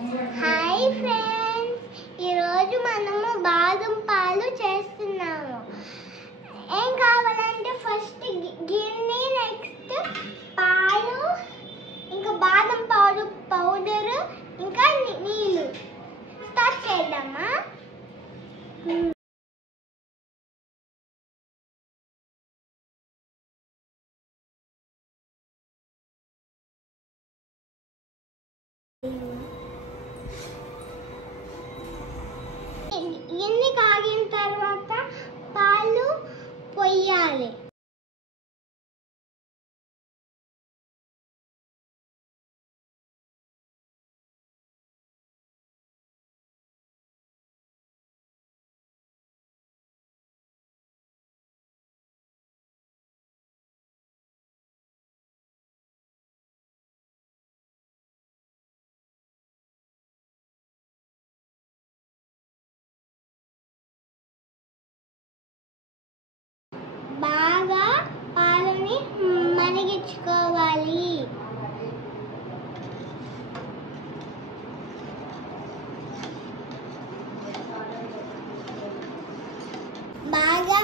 Hi friends, ఈరోజు మనము బాదం పాలు చేస్తున్నాము. ఏం కావాలంటే ఫస్ట్ గిన్నె, నెక్స్ట్ పాలు, ఇంకా బాదం పౌడర్, ఇంకా నీళ్ళు. స్టార్ట్ చేద్దామా? గిన్నె కాగిన తర్వాత పాలు పోయాలి. బాగా పాలని మరిగించుకోవాలి. బాగా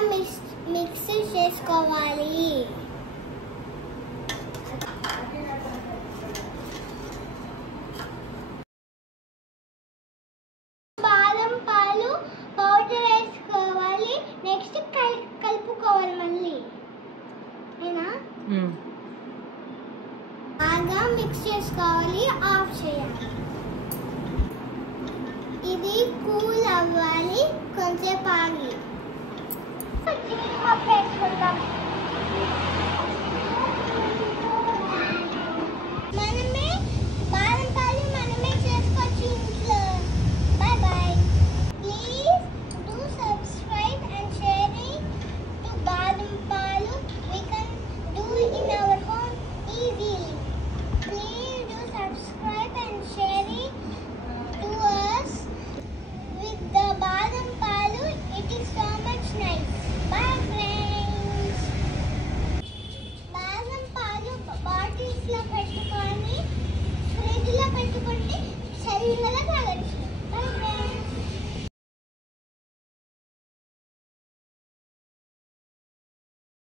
మిక్స్ చేసుకోవాలి. బాదం పాలు పౌడర్ వేసుకోవాలి. నెక్స్ట్ కలుపుకోవాలి. మళ్ళీ బాగా మిక్స్ చేసుకోవాలి. ఆఫ్ చేయాలి.